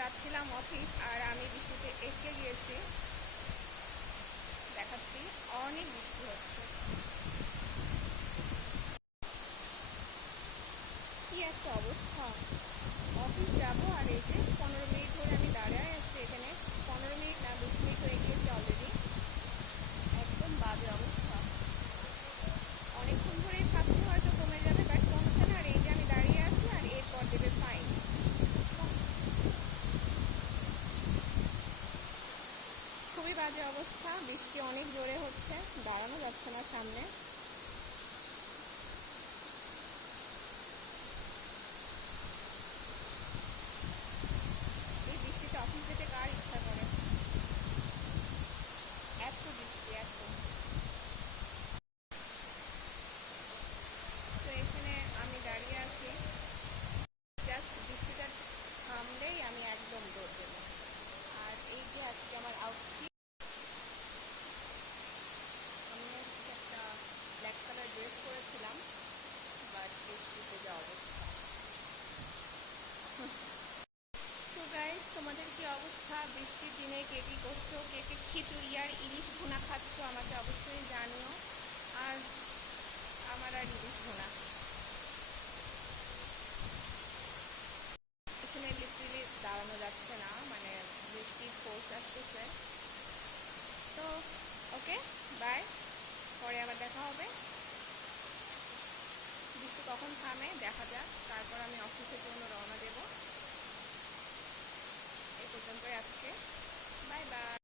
যাচ্ছিলাম অফিস আর আমি বৃষ্টিতে এসে গিয়েছি। দেখাচ্ছি, অনেক বৃষ্টি হচ্ছে। কি একটা অবস্থা! অফিস যাবো আর এই যে 15 মিনিট ধরে আমি দাঁড়ায় আছি এখানে। 15 মিনিট না, 20 মিনিট হয়ে গিয়েছে অলরেডি। একদম বাজে অবস্থা। অনেকক্ষণ ধরেই ভাবছি হয়তো কমে যাবে, বাট কমছে না। আর এই যে আমি দাঁড়িয়ে আছি আর এরপর দেবে ফাইন। খুবই বাজে অবস্থা, বৃষ্টি অনেক জোরে হচ্ছে, দাঁড়ানো যাচ্ছে না সামনে। এই বৃষ্টিতে অফিস যেতে কার ইচ্ছা করে? এত বৃষ্টি, এত। তো এখানে আমি দাঁড়িয়ে আছি, জাস্ট বৃষ্টিটা থামলেই আমি একদম দৌড় দেবো। আর এই যে আজকে আমার আউটফিট, আমি আজকে একটা ব্ল্যাক কালার ড্রেস পরেছিলাম, বাট বৃষ্টিতে যা অবস্থা। তো গাইস, তোমাদের কি অবস্থা? বৃষ্টির দিনে কে কী করছো? কে কে খিচুড়ি আর ইলিশ ভুনা খাচ্ছো আমাকে অবশ্যই জানিও। আর আমার আর ইলিশ ভুনা, এখানে লিটারেলি দাঁড়ানো যাচ্ছে না, মানে বৃষ্টির ফোর্স আসতেছে। তো ওকে, বাই, পরে আবার দেখা হবে। বৃষ্টি কখন থামে দেখা যাক, তারপর আমি অফিসের জন্য রওনা দেব। এই পর্যন্তই আজকে, বাই বাই।